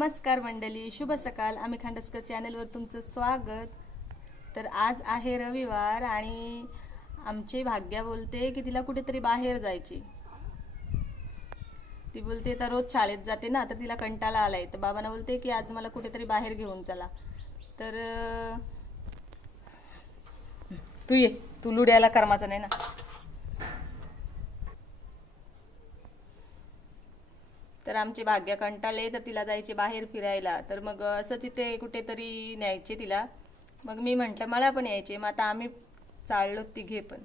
नमस्कार मंडळी शुभ सकाळ आम्ही खांडसकर चॅनलवर तुमचं स्वागत. तर आज आहे रविवार आणि आमची भाग्या बोलते की तिला कुठेतरी बाहेर जायची. ती बोलते तर रोज शाळेत जाते ना तर तिला कंटाळा आलाय. तर बाबांना बोलते की आज मला कुठेतरी बाहेर घेऊन चला. तर तू ये तू लुड्याला कर्माचा नाही ना. तर आमची भाग्य कंटाळले तर तिला जायचे बाहेर फिरायला. तर मग असं तिथे कुठेतरी न्यायचे तिला. मग मी म्हंटल मला पण यायचे मग आता आम्ही चाललो तिघे पण.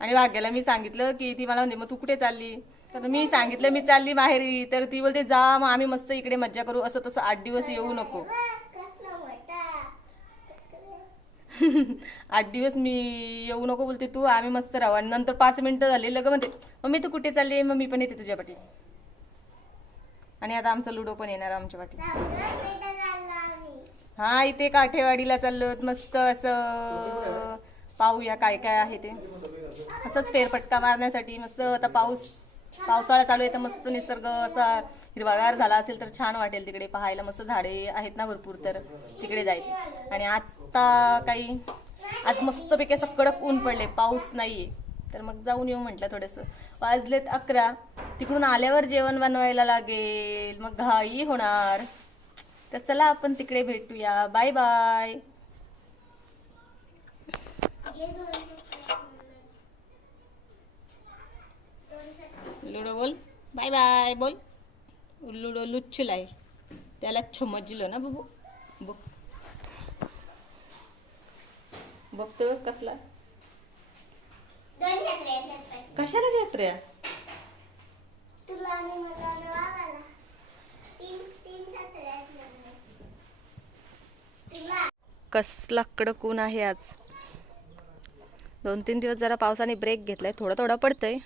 आणि भाग्याला मी सांगितलं की ती मला म्हणते मग तू कुठे चालली? तर मी सांगितलं मी चालली बाहेर. तर ती बोलते जा मग आम्ही मस्त इकडे मज्जा करू असं तसं आठ दिवस येऊ नको. आठ दिवस मी येऊ नको बोलते तू आम्ही मस्त राहू. आणि नंतर पाच मिनिटं झाले लग म्हणते मी तू कुठे चालली? मग मी पण येते तुझ्या पाठी. आणि आता आमचा लुडो पण येणार आमच्या पाठी हा इथे काठेवाडीला चाललो मस्त असं पाहूया काय काय आहे ते. असंच फेरफटका मारण्यासाठी मस्त आता पाऊस पावसाळा चालू आहे तर मस्त निसर्ग असा हिरवागार झाला असेल तर छान वाटेल तिकडे पाहायला. मस्त झाडे आहेत ना भरपूर तर तिकडे जायचे. आणि आता काही आज मस्तपैकी असं कडक ऊन पडले पाऊस नाहीये. तर मग जाऊन येऊ म्हटलं थोडंसं. वाजलेत अकरा. तिकडून आल्यावर जेवण बनवायला लागेल. मग घाई होणार. तर चला आपण तिकडे भेटूया. Bye bye. लुडो बोल. बाय बाय बोल. लुडो लुच्छुल आहे त्याला छमजलो ना बाबू? बघ. बघतो कशाला जत्र्या तुला आणि मला आणि बाबाला तीन तीन छत्र्या आहेत लग्न. तुला. कसला कडक ऊन आहे आज. दोन तीन दिवस जरा पावसाने ब्रेक घेतलाय थोडं थोडं पडतंय.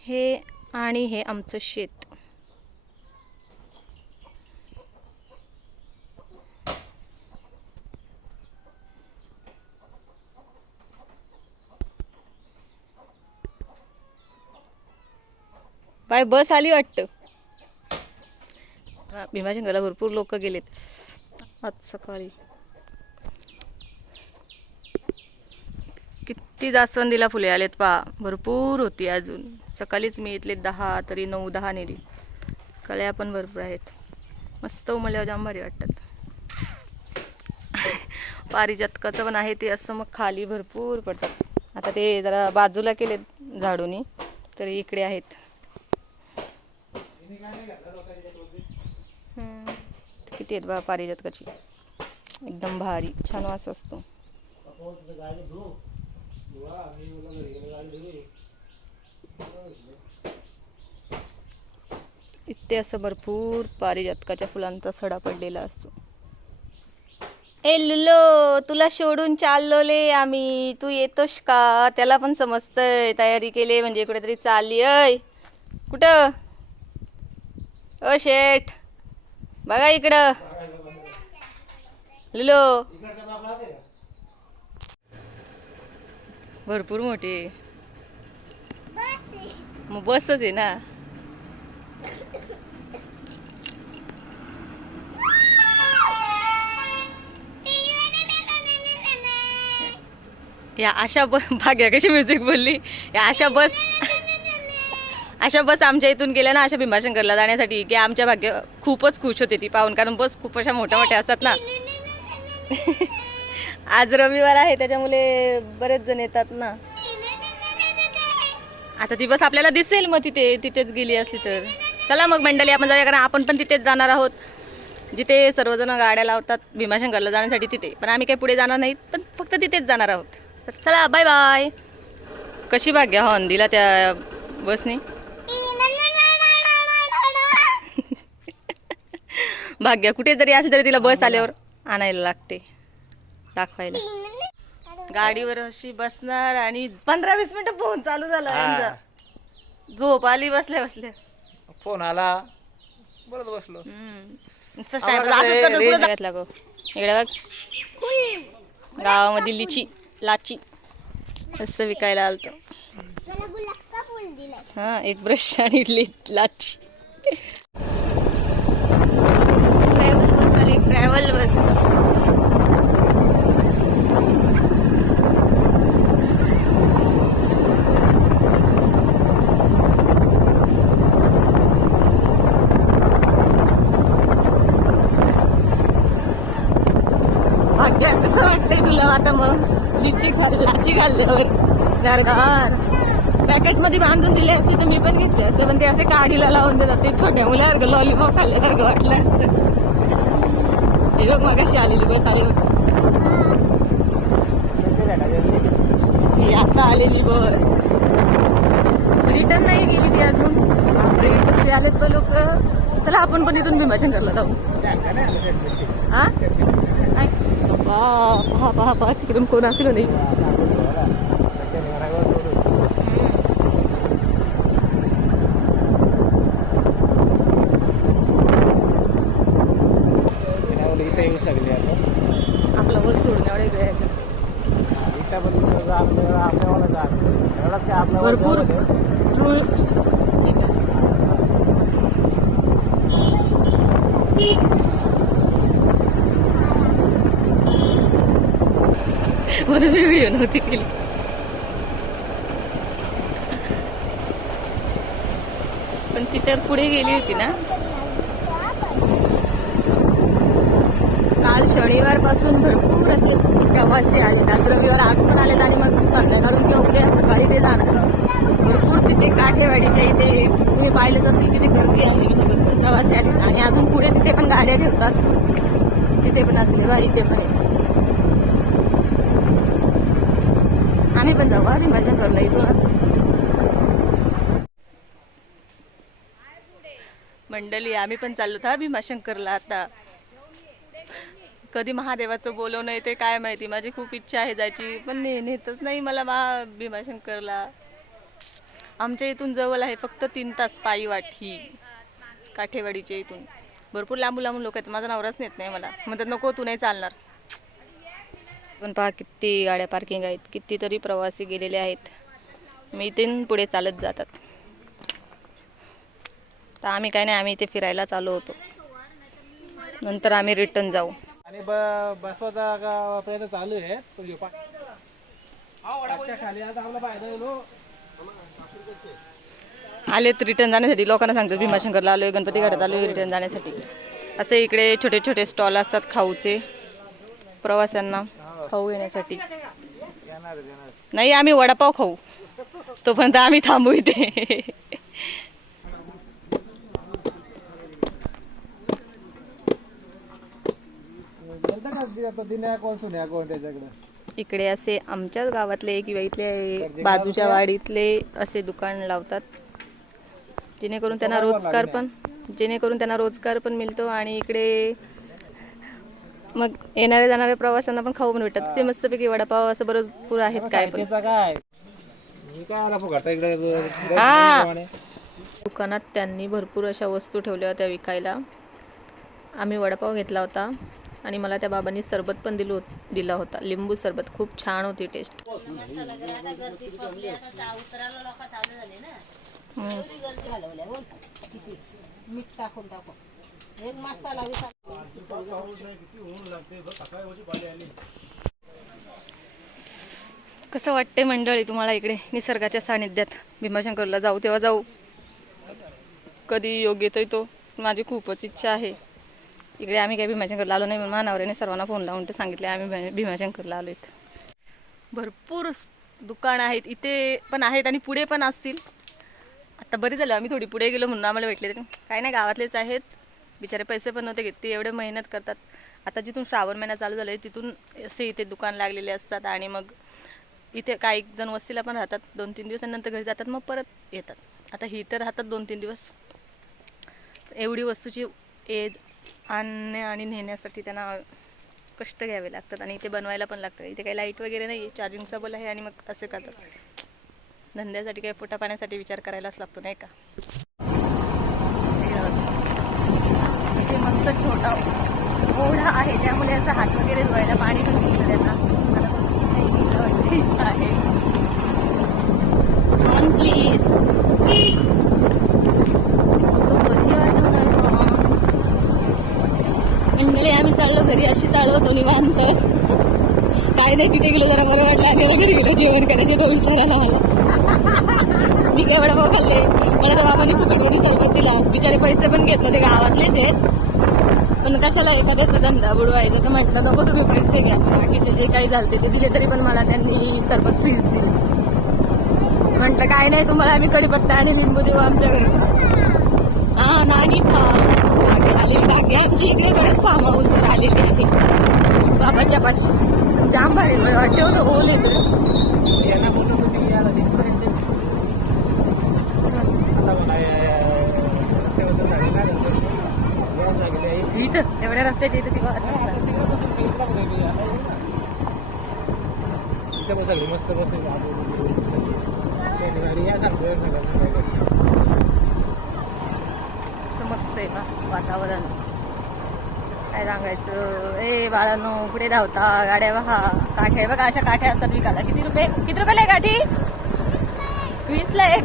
हे आणि हे आमचं शेत. बाय बस आली वाटतं. भीमाशंकरला भरपूर लोक गेलेत. आज सकाळी. किती जास्वंदीला फुले आलेत पा. भरपूर होती अजून. सकाळीच मी इथले दहा तरी नऊ दहा नेली. कळ्या पण भरपूर आहेत. मस्त उमल्यावर जाम भारी वाटतात. पारिजातकाचं पण आहे ते असं मग खाली भरपूर पडतात. आता ते जरा बाजूला केलेत झाडूनी तरी इकडे आहेत. किती आहेत बा पारिजातकाची एकदम भारी छान वास असतो. इथे असं भरपूर पारिजातकाच्या फुलांचा सडा पडलेला असतो. ए लुलो तुला सोडून चाललोले आम्ही. तू येतोस का? त्याला पण समजतंय. तयारी केली म्हणजे कुठेतरी चालली. अय कुठं? ओ शेठ. बघा इकडं. लिलो. भरपूर मोठी. मग बसच आहे ना. या अशा ब भाग्या कशी म्युझिक बोलली? या अशा बस अशा बस आमच्या इथून गेल्या ना अशा भीमाशंकरला जाण्यासाठी की आमच्या भाग्य खूपच खुश होते ती पाहून. कारण बस खूप अशा मोठ्या मोठ्या असतात ना. आज रविवार आहे त्याच्यामुळे बरेच जण येतात ना. आता ती बस आपल्याला दिसेल मग तिथे तिथेच गेली असली तर. चला मग मंडळी आपण जाऊया कारण आपण पण तिथेच जाणार आहोत. जिथे सर्वजण गाड्या लावतात भीमाशंकरला जाण्यासाठी तिथे. पण आम्ही काही पुढे जाणार नाहीत पण फक्त तिथेच जाणार आहोत. तर चला बाय बाय कशी भाग्या हॉर्न दिला त्या बसने? भाग्या. कुठे जरी असली तरी तिला बस आल्यावर आणायला लागते. दाखवायला. गाडीवर अशी बसणार आणि पंधरा वीस मिनिटं फोन चालू झाला यांचा. झोप आली बसल्या बसल्या. फोन आला. बोलत बसलो. हम्म. नुसतं time pass. असंच करतो, पुढं जायला लागो. इकडे बघ. गावामध्ये लिची लाची. असं विकायला आलत. मला गुलाब का फुल दिलाय? हा एक ब्रश आणि इडली लाची. ट्रॅव्हल बस कसं वाटतंय तुला आता मग लिची खा लाची खाल्ल्यावर. गारगार पॅकेटमध्ये बांधून दिले असते तर मी पण घेतले असते पण ते असे काढीला लावून देतात. ते छोट्या मुलासारखं लॉलीपॉप खाल्ल्यासारखं वाटलं असतं. हे बघ मगाशी आलेली बस आली होती. आता आलेली बस. रिटर्न नाही गेली ती अजून. बापरे, कसले आलेत पण लोक. चला आपण पण इथून भीमाशंकरला जाऊ. हा? पहा पहा पहा तिकडून कोण असेल नाही. इथे येऊ शकले आपण आपलं वर सोडून एवढे जायचं इथं पण इथं आपल्याला आपल्याला जा. एवढंच काय आपल्या भरपूर. म्हणून मी व्हिडिओ नव्हती केली. पण ती तर पुढे गेली होती ना? शनिवारपासून भरपूर असे प्रवासी आले आज रविवार आज पण आलेत आणि मग संध्याकाळून किंवा उद्या सकाळी ते जाणार. भरपूर तिथे काठेवाडीच्या इथे तुम्ही पाहिलंच असेल तिथे गर्दी आहे. भरपूर प्रवासी आले आणि अजून पुढे तिथे पण गाड्या ठेवतात. तिथे पण असले बा इथे पण येतात. आम्ही पण जाऊ. आम्ही माझ्या घरला इथूनच मंडळी आम्ही पण चाललो होता भीमाशंकरला आता. कधी महादेवाचं बोलवणं येते काय माहिती? माझी खूप इच्छा आहे जायची. पण ने नेतच नाही मला महा भीमाशंकरला. आमच्या इथून जवळ आहे फक्त तीन तास पायी वाट. ही काठेवाडीच्या इथून. भरपूर लांबून लांबून लोक आहेत. माझा नवराच नेत नाही मला. म्हणतात नको तू नाही चालणार. पण पहा किती गाड्या पार्किंग आहेत. कितीतरी प्रवासी गेलेले आहेत. मी इथून पुढे चालत जातात. तर आम्ही काय नाही आम्ही इथे फिरायला चालू होतो. नंतर आम्ही रिटर्न जाऊ. आणि ब बसवाचा का प्रयत्न चालू आहे. तो खाली आता फायदा नो. आलेत रिटर्न जाण्यासाठी. लोकांना सांगतात भीमाशंकरला आलोय गणपती घाटात आलोय रिटर्न जाण्यासाठी. असे इकडे छोटे छोटे स्टॉल असतात खाऊचे. प्रवाशांना खाऊ येण्यासाठी. येणार येणार नाही आम्ही वडापाव खाऊ. तोपर्यंत आम्ही थांबू इथे. नंतर का ती आता दिन्या कोण सुन्या कोण त्याच्याकडे? इकडे असे आमच्याच गावातले किंवा इथले बाजूच्या वाडीतले असे दुकान लावतात. जेणेकरून त्यांना रोजगार पण जेणेकरून त्यांना रोजगार पण मिळतो आणि इकडे मग येणाऱ्या जाणाऱ्या प्रवाशांना पण खाऊ पण भेटतात. ते मस्तपैकी वडापाव असं भरपूर आहेत काय पण. काय. दुकानात त्यांनी भरपूर अशा वस्तू ठेवल्या होत्या विकायला. आम्ही वडापाव घेतला होता. आणि मला त्या बाबांनी सरबत पण दिलो दिला होता. लिंबू सरबत खूप छान होती टेस्ट कसं वाटते मंडळी तुम्हाला इकडे निसर्गाच्या सानिध्यात? भीमाशंकरला जाऊ तेव्हा जाऊ. कधी योग्य येतोय तो? माझी खूपच इच्छा आहे. इकडे आम्ही काही भीमाशंकरला आलो नाही म्हणून मानावऱ्याने सर्वांना फोन लावून ते सांगितले आम्ही भीमाशंकर भीमाशंकरला आलो भरपूर दुकानं दुकान आहेत. इथे पण आहेत आणि पुढे पण असतील. आता बरी झालं आम्ही थोडी पुढे गेलो म्हणून आम्हाला भेटले. काय नाही गावातलेच आहेत. बिचारे पैसे पण नव्हते घेत ते एवढे मेहनत करतात. आता जिथून श्रावण महिना चालू झाला आहे तिथून असे इथे दुकान लागलेले असतात आणि मग इथे काही जण वस्तीला पण राहतात. दोन तीन दिवसानंतर घरी जातात मग परत येतात. आता ही तर राहतात दोन तीन दिवस. एवढी वस्तूची एज आणणे आणि नेण्यासाठी त्यांना कष्ट घ्यावे लागतात आणि इथे बनवायला पण लागतं. इथे काही लाइट वगैरे नाही आहे चार्जिंगचा बल आहे आणि मग असे करतात. धंद्यासाठी काही पोटा पाण्यासाठी विचार करायलाच लागतो नाही का? इथे मस्त छोटा ओढा आहे त्यामुळे असं हात वगैरे धुवायला पाणी पण घेतलं त्यांना. मला पण आहे. प्लीज प्लीज घरी अशी चाललो काढवतो निवांत. काय नाही तिथे गेलो जरा बरं वाटलं. आणि घरी गेलो जेवण करायचे तो विचारायला मला मी काय वडापाव खाल्ले मला तर बाबांनी फुकटमध्ये सरबत दिला. बिचारे पैसे पण घेत नव्हते गावातलेच आहेत. पण कशाला एखाद्याचा धंदा बुडवायचा तर म्हटलं नको तुम्ही पैसे घ्या. बाकीचे जे काही झालते ते दिले तरी पण मला त्यांनी सरबत फीज दिली. म्हटलं काय नाही तुम्हाला आम्ही कडीपत्ता आणि लिंबू देऊ आमच्या घरी. हा नानी बागे आलेली बागे आमची इकडे बरेच फार्म हाऊसवर आलेले आहे बाबाच्या पाठी. जाम भारी वाटते होतं ओल येतं यांना बोलत होती. याला तिथपर्यंत आता बघा, वातावरण. काय सांगायचं? ए बाळांनो पुढे धावता गाड्या बघा. काठ्या बघा अशा काठ्या असतात विकायला. किती रुपये? किती रुपयाला आहे काठी? वीसला एक.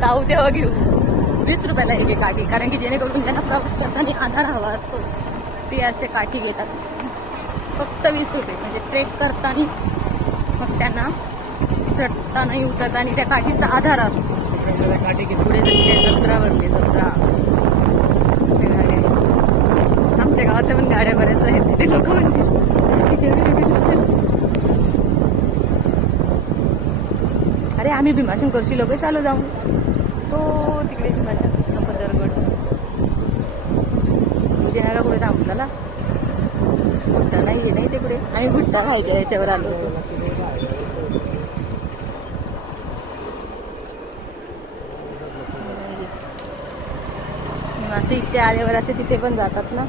जाऊ तेव्हा घेऊ. वीस रुपयाला एक काठी. कारण की जेणेकरून त्यांना प्रवास करताना आधार हवा असतो. ते असे काठी घेतात. फक्त वीस रुपये. म्हणजे ट्रेक करताना मग त्यांना चढताना उतरताना त्या काठीचा आधार असतो. पुढे जत्रे भरली जत्रा. आमच्या गावात पण गाड्या बऱ्याच आहेत तिथे लोक म्हणतील. असेल?" अरे आम्ही भीमाशन करशी लोक चालू जाऊ. हो तिकडे भीमाशन पदरगड उद्याला कुठे थांबला भुट्टा नाही नाही ते आम्ही भुट्टा खायच्या याच्यावर आलो होतो. मासे इथे आल्यावर असे तिथे पण जातात ना.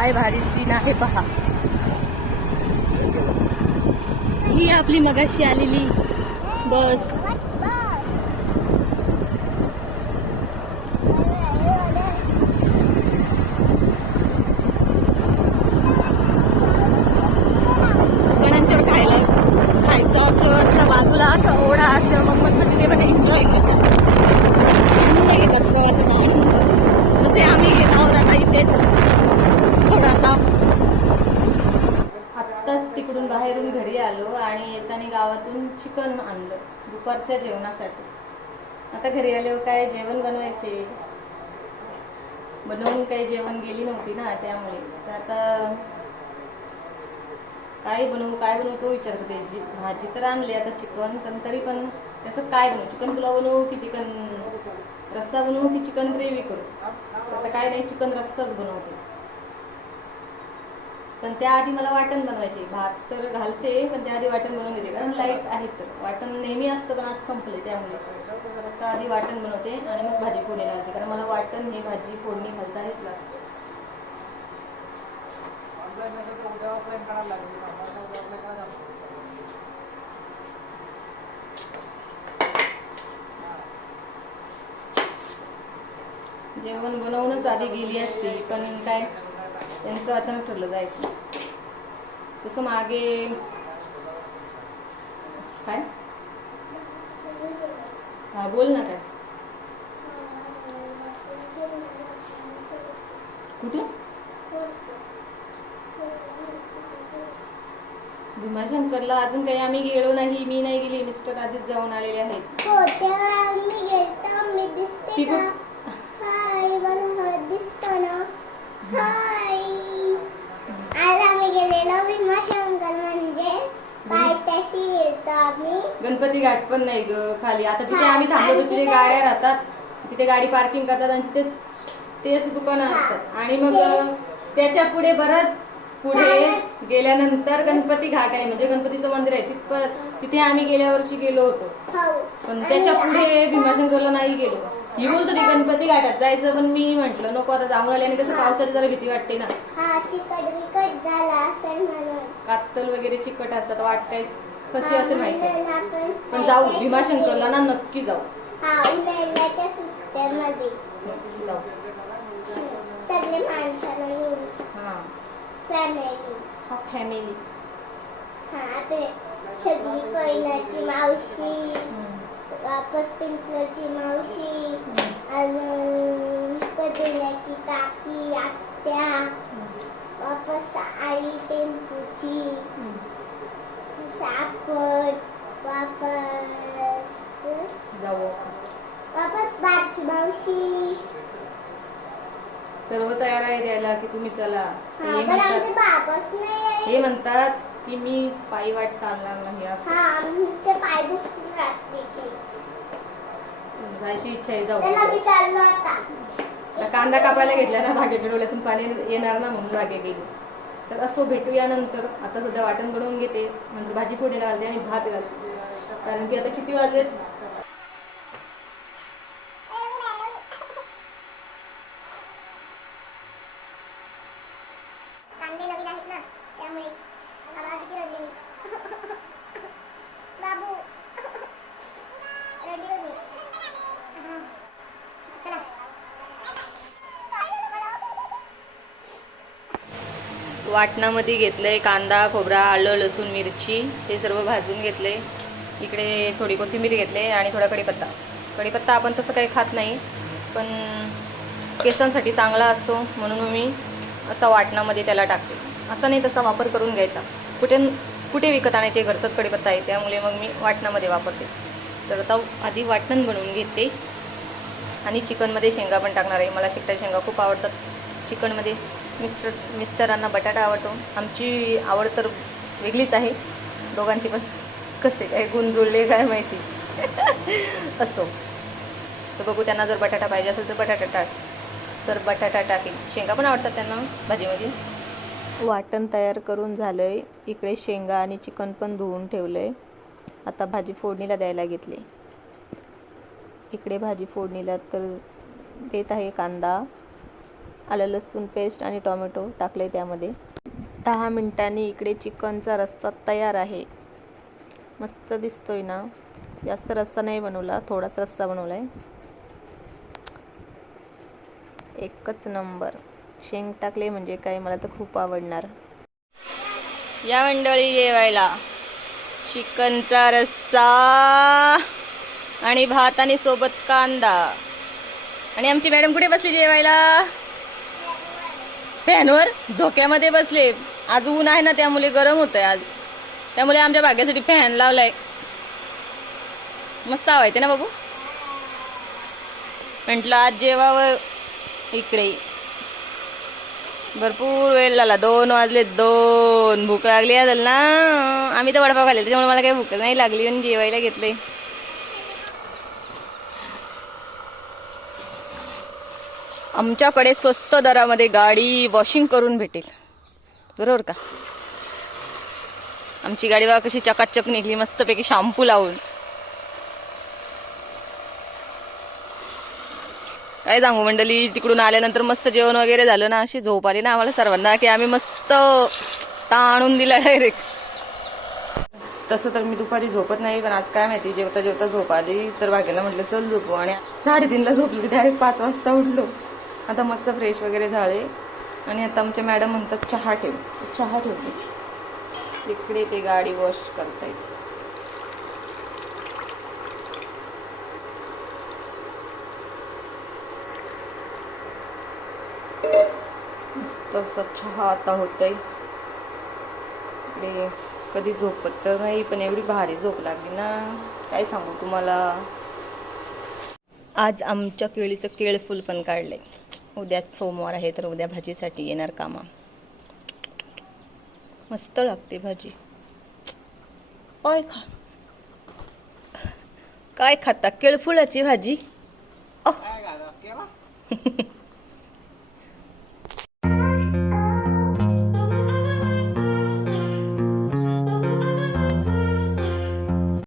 काय भारी सीन आहे पहा. ही आपली मगाशी आलेली बस दुकानांच्यावर खायला खायचं असतं असं बाजूला असं ओढा असं मग मस्त तिथे पण एन्जॉय करतात आनंद घेतात प्रवासाचा आनंद जसे आम्ही घेत आहोत आता इथेच थोडासा आत्ताच तिकडून बाहेरून घरी आलो आणि येताना गावातून चिकन आणलं दुपारच्या जेवणासाठी. आता घरी आल्यावर काय जेवण बनवायचे? बनवून काही जेवण गेली नव्हती ना त्यामुळे. तर आता काय बनवू काय बनवू तो विचार करते. जी भाजी तर आणली आता चिकन पण तरी पण त्याचं काय बनवू? चिकन पुलाव बनवू की चिकन रस्सा बनवू की चिकन ग्रेव्ही करू? आता काय नाही चिकन रस्साच बनवते. पण त्याआधी मला वाटण बनवायचे. भात तर घालते पण त्याआधी वाटण बनवून येते कारण लाइट आहे तर. वाटण नेहमी असतं पण आज संपले त्यामुळे. तर आधी वाटण बनवते आणि मग भाजी फोडणी घालते. कारण मला वाटण हे भाजी फोडणी घालतानाच लागते. जेवण बनवूनच आधी गेली असती पण काय? त्यांचं अचानक ठरलं जायचं. तसं मागे काय? हा बोल ना काय? कुठं? भीमाशंकरला अजून काही आम्ही गेलो नाही मी नाही गेली मिस्टर आधीच जाऊन आलेले आहेत. हो तेव्हा मी गेलतो मी दिसते ती कुठ- दिसतो ना हाय आज आम्ही गेलेलो भीमाशंकर म्हणजे आम्ही. गणपती घाट पण नाही ग खाली. आता जिथे आम्ही थांबलो होतो तिथे गाड्या राहतात. तिथे गाडी पार्किंग करतात आणि तिथे तेच दुकानं असतात. आणि मग त्याच्या पुढे बरंच पुढे गेल्यानंतर गणपती घाट आहे. म्हणजे गणपतीचं मंदिर आहे. तिथं तिथे आम्ही गेल्या वर्षी गेलो होतो. हो. पण त्याच्या पुढे भीमाशंकरला नाही गेलो. ही बोलत होती गणपती घाटात. जायचं पण मी म्हंटल नको आता जाऊन आल्याने कसं पावसाची जरा भीती वाटते ना. हा चिकट विकट झाला असेल म्हणून. कात्तल वगैरे चिकट असतात वाटताय. कशी असेल माहिती पण जाऊ भीमाशंकरला ना नक्की जाऊ. हा सगळे माणसाला घेऊन. हा. फॅमिली हा फॅमिली हा आपले सगळी कोयनाची मावशी वापस पिंपलची मावशी अजून कदिल्याची काकी आत्या वापस आई टेम्पूची. सापड वापस जाऊ वापस बारकी मावशी सर्व तयार आहे द्यायला की तुम्ही चला. हा हे पण आमचे म्हणतात नाही. हे की मी पायी वाट चालणार नाही असं. हा आमचे पाय दुखतील रात्रीचे. जायची इच्छा आहे जाऊ. चला मी चाललो आता. आता कांदा कापायला घेतला ना भाग्याच्या डोळ्यातून पाणी येणार ना म्हणून भाग्या गेली. तर असो भेटूया नंतर. आता सध्या वाटण बनवून घेते नंतर भाजी फोडणी घालते आणि भात घालते. कारण की आता किती वाजलेत कांदे नवीन आहेत ना त्यामुळे बाबा किती रडले मी बाबू रडली बघ मी हा. चला वाटणामध्ये घेतलंय कांदा खोबरा आलं लसूण मिरची हे सर्व भाजून घेतले इकडे थोडी कोथिंबीर घेतले आणि थोडा कढीपत्ता. कढीपत्ता आपण तसं काही खात नाही पण केसांसाठी चांगला असतो म्हणून मी असा वाटणामध्ये त्याला टाकते. असा नाही तसा वापर करून घ्यायचा. कुठे कुठे विकत आणायचे घरचाच कढीपत्ता आहे त्यामुळे मग मी वाटणामध्ये वापरते. तर आता आधी वाटण बनवून घेते. आणि चिकनमध्ये शेंगा पण टाकणार आहे. मला शेकटा शेंगा खूप आवडतात चिकनमध्ये. मिस्टर मिस्टरांना बटाटा आवडतो. आमची आवड तर वेगळीच आहे. दोघांची पण. कसे काय गुण काय माहिती. असो. तर बघू त्यांना जर बटाटा पाहिजे असेल तर बटाटा टाक. तर बटाटा टाकेल शेंगा पण आवडतात त्यांना भाजीमध्ये. वाटण तयार करून झालं आहे इकडे शेंगा आणि चिकन पण धुवून ठेवलं आहे आता भाजी फोडणीला द्यायला घेतली. इकडे भाजी फोडणीला तर देत आहे कांदा. आलं लसूण पेस्ट आणि टोमॅटो टाकले त्यामध्ये. दहा मिनटांनी इकडे चिकनचा रस्सा तयार आहे. मस्त दिसतोय ना? जास्त रस्सा नाही बनवला थोडाच रस्सा बनवला आहे एकच नंबर. शेंग टाकले म्हणजे काय मला तर खूप आवडणार. या मंडळी जेवायला. चिकनचा रस्सा आणि भात आणि सोबत कांदा. आणि आमची मॅडम कुठे बसली जेवायला? फॅनवर झोक्यामध्ये बसले. आज ऊन आहे ना त्यामुळे गरम होत आहे आज. त्यामुळे आमच्या बागेसाठी फॅन लावलाय. मस्त हवा येते ना बाबू? म्हटलं आज जेवावं इकडे. भरपूर वेळ झाला. दोन वाजले दोन. भूक लागली असेल ना. आम्ही तर वडापाव खाल्ले त्याच्यामुळे मला काही भूक नाही लागली. आणि जेवायला घेतले आमच्याकडे स्वस्त दरामध्ये गाडी वॉशिंग करून भेटेल. बरोबर का? आमची गाडी बघा कशी चकाचक निघली मस्तपैकी शॅम्पू लावून. काय सांगू मंडळी तिकडून आल्यानंतर मस्त जेवण वगैरे झालं ना अशी झोप आली ना आम्हाला सर्वांना की आम्ही मस्त ताणून दिला डायरेक्ट तसं तर मी दुपारी झोपत नाही पण आज काय माहिती जेवता जेवता झोप आली. तर बागेला म्हटलं चल झोपू. आणि साडेतीनला झोपली डायरेक्ट पाच वाजता उठलो. आता मस्त फ्रेश वगैरे झाले. आणि आता आमच्या मॅडम म्हणतात चहा ठेव. चहा ठेवते इकडे ते गाडी वॉश करतायत. मस्त असा चहा आता होतंय. इकडे कधी झोपत तर नाही पण एवढी भारी झोप लागली ना. काय सांगू तुम्हाला? आज आमच्या केळीचं केळ फुल पण काढलंय. उद्या सोमवार आहे तर उद्या भाजीसाठी येणार कामा. मस्त लागते भाजी. ओय खा. काय खाता? केळफुलाची भाजी? केला?